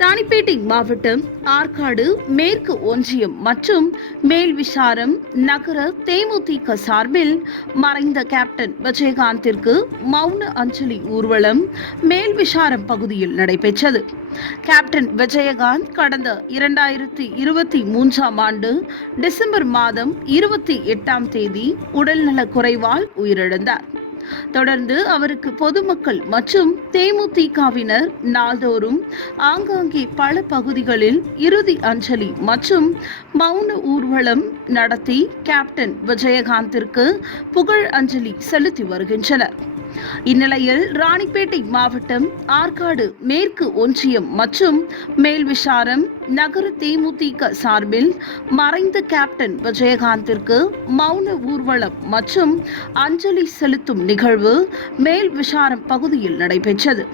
ராணிப்பேட்டை மாவட்டம் ஆற்காடு மேற்கு ஒன்றியம் மற்றும் மேல்விசாரம் நகர தேமுதிக சார்பில் மறைந்த கேப்டன் விஜயகாந்திற்கு மௌன அஞ்சலி ஊர்வலம் மேல்விசாரம் பகுதியில் நடைபெற்றது. கேப்டன் விஜயகாந்த் கடந்த இரண்டாயிரத்தி இருபத்தி மூன்றாம் ஆண்டு டிசம்பர் மாதம் இருபத்தி எட்டாம் தேதி உடல்நலக் குறைவால் உயிரிழந்தார். தொடர்ந்து அவருக்கு பொதுமக்கள் மற்றும் தேமுதிகவினர் நாள்தோறும் ஆங்காங்கே பல பகுதிகளில் இறுதி அஞ்சலி மற்றும் மௌன ஊர்வலம் நடத்தி கேப்டன் விஜயகாந்திற்கு புகழ் அஞ்சலி செலுத்தி வருகின்றனர். இந்நிலையில் ராணிப்பேட்டை மாவட்டம் ஆற்காடு மேற்கு ஒன்றியம் மற்றும் மேல்விசாரம் நகர தேமுதிக சார்பில் மறைந்த கேப்டன் விஜயகாந்திற்கு மௌன ஊர்வலம் மற்றும் அஞ்சலி செலுத்தும் நிகழ்வு மேல் விசாரம் பகுதியில் நடைபெற்றது.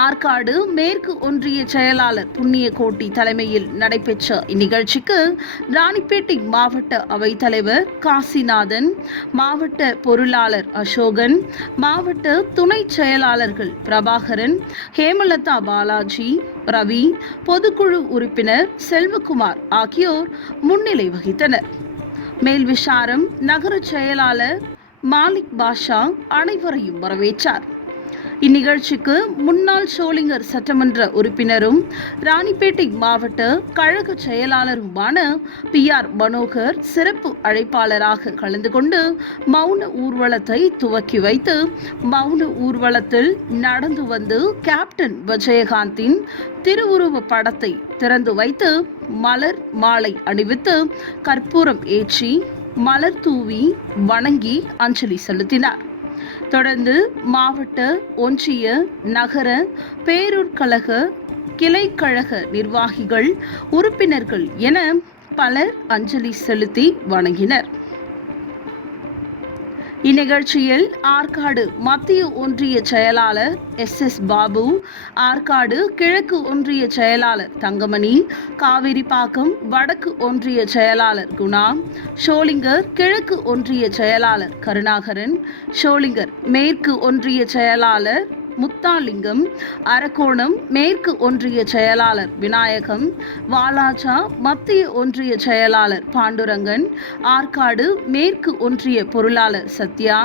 ஆற்காடு மேற்கு ஒன்றிய செயலாளர் புண்ணியகோட்டி தலைமையில் நடைபெற்ற இந்நிகழ்ச்சிக்கு ராணிப்பேட்டை மாவட்ட அவைத்தலைவர் காசிநாதன் மாவட்ட பொருளாளர் அசோகன் மாவட்ட துணை செயலாளர்கள் பிரபாகரன் ஹேமலதா பாலாஜி ரவி பொதுக்குழு உறுப்பினர் செல்வகுமார் ஆகியோர் முன்னிலை வகித்தனர். மேல் விசாரம் நகர செயலாளர் மாலிக் பாஷா அனைவரையும் வரவேற்றார். இந்நிகழ்ச்சிக்கு முன்னாள் சோளிங்கர் சட்டமன்ற உறுப்பினரும் ராணிப்பேட்டை மாவட்ட கழக செயலாளருமான பி ஆர் மனோகர் சிறப்பு அழைப்பாளராக கலந்து கொண்டு மௌன ஊர்வலத்தை துவக்கி வைத்து மௌன ஊர்வலத்தில் நடந்து வந்து கேப்டன் விஜயகாந்தின் திருவுருவ படத்தை திறந்து வைத்து மலர் மாலை அணிவித்து கற்பூரம் ஏற்றி மலர் தூவி வணங்கி அஞ்சலி செலுத்தினார். தொடர்ந்து மாவட்ட ஒன்றிய நகர பேரூர் கழக கிளைக்கழக நிர்வாகிகள் உறுப்பினர்கள் என பலர் அஞ்சலி செலுத்தி வணங்கினர். இந்நிகழ்ச்சியில் ஆற்காடு மத்திய ஒன்றிய செயலாளர் எஸ் எஸ் பாபு ஆற்காடு கிழக்கு ஒன்றிய செயலாளர் தங்கமணி காவிரிப்பாக்கம் வடக்கு ஒன்றிய செயலாளர் குணா ஷோலிங்கர் கிழக்கு ஒன்றிய செயலாளர் கருணாகரன் ஷோலிங்கர் மேற்கு ஒன்றிய செயலாளர் முத்தாலிங்கம் அரக்கோணம் மேற்கு ஒன்றிய செயலாளர் விநாயகம் வாலாஜா மத்திய ஒன்றிய செயலாளர் பாண்டுரங்கன் ஆற்காடு மேற்கு ஒன்றிய பொருளாளர் சத்யா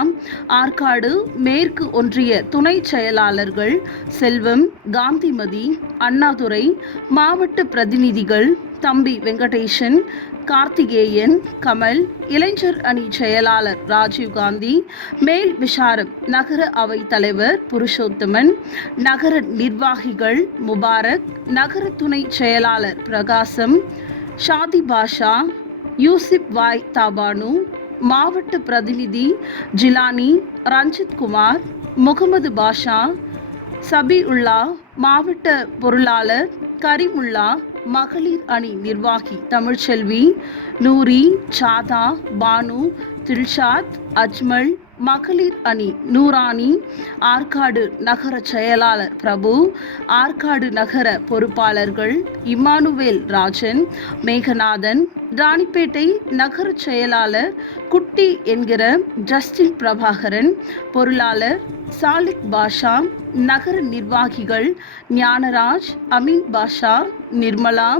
ஆற்காடு மேற்கு ஒன்றிய துணை செயலாளர்கள் செல்வம் காந்திமதி அண்ணாதுரை மாவட்ட பிரதிநிதிகள் தம்பி வெங்கடேஷன் கார்த்திகேயன் கமல் இளைஞர் அணி செயலாளர் ராஜீவ்காந்தி மேல் விசாரம் நகர அவை தலைவர் புருஷோத்தமன் நகர நிர்வாகிகள் முபாரக் நகர துணை செயலாளர் பிரகாசம் ஷாதி பாஷா யூசிப் வாய் தாபானு மாவட்ட பிரதிநிதி ஜிலானி ரஞ்சித் குமார் முகமது பாஷா சபி உல்லா மாவட்ட பொருளாளர் கரிமுல்லா மகளிர் அணி நிர்வாகி தமிழ்ச்செல்வி நூரி சாதா பானு தில்ஷாத் அஜ்மல் மகளிர் அணி நூராணி ஆற்காடு நகர செயலாளர் பிரபு ஆற்காடு நகர பொறுப்பாளர்கள் இம்மானுவேல் ராஜன் மேகநாதன் ராணிப்பேட்டை நகர செயலாளர் குட்டி என்கிற ஜஸ்டின் பிரபாகரன் பொருளாளர் சாலிக் பாஷா நகர நிர்வாகிகள் ஞானராஜ் அமீன் பாஷா நிர்மலா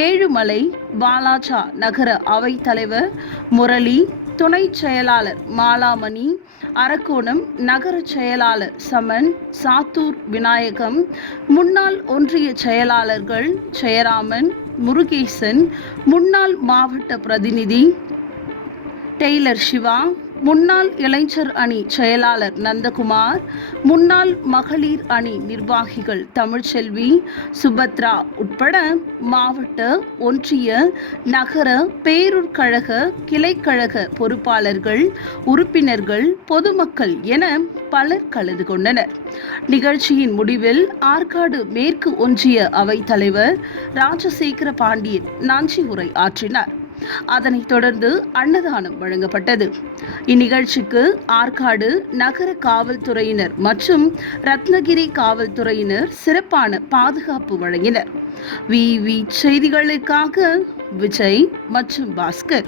ஏழுமலை பாலாஜா நகர அவைத் தலைவர் முரளி துணை செயலாளர் மாலாமணி அரக்கோணம் நகர செயலாளர் சமன் சாத்தூர் விநாயகம் முன்னாள் ஒன்றிய செயலாளர்கள் ஜெயராமன் முருகேசன் முன்னாள் மாவட்ட பிரதிநிதி டெய்லர் சிவா முன்னாள் இளைஞர் அணி செயலாளர் நந்தகுமார் முன்னாள் மகளிர் அணி நிர்வாகிகள் தமிழ்ச்செல்வி சுபத்ரா உட்பட மாவட்ட ஒன்றிய நகர பேரூர் கழக கிளைக்கழக பொறுப்பாளர்கள் உறுப்பினர்கள் பொதுமக்கள் என பலர் கலந்து கொண்டனர். நிகழ்ச்சியின் முடிவில் ஆற்காடு மேற்கு ஒன்றிய அவைத் தலைவர் ராஜசேகர பாண்டியன் நன்றி உரை ஆற்றினார். அதனைத் தொடர்ந்து அன்னதானம் வழங்கப்பட்டது. இந்நிகழ்ச்சிக்கு ஆற்காடு நகர காவல்துறையினர் மற்றும் ரத்னகிரி காவல்துறையினர் சிறப்பான பாதுகாப்பு வழங்கினர். வி. வி. செய்திகளுக்காக விஜய் மற்றும் பாஸ்கர்.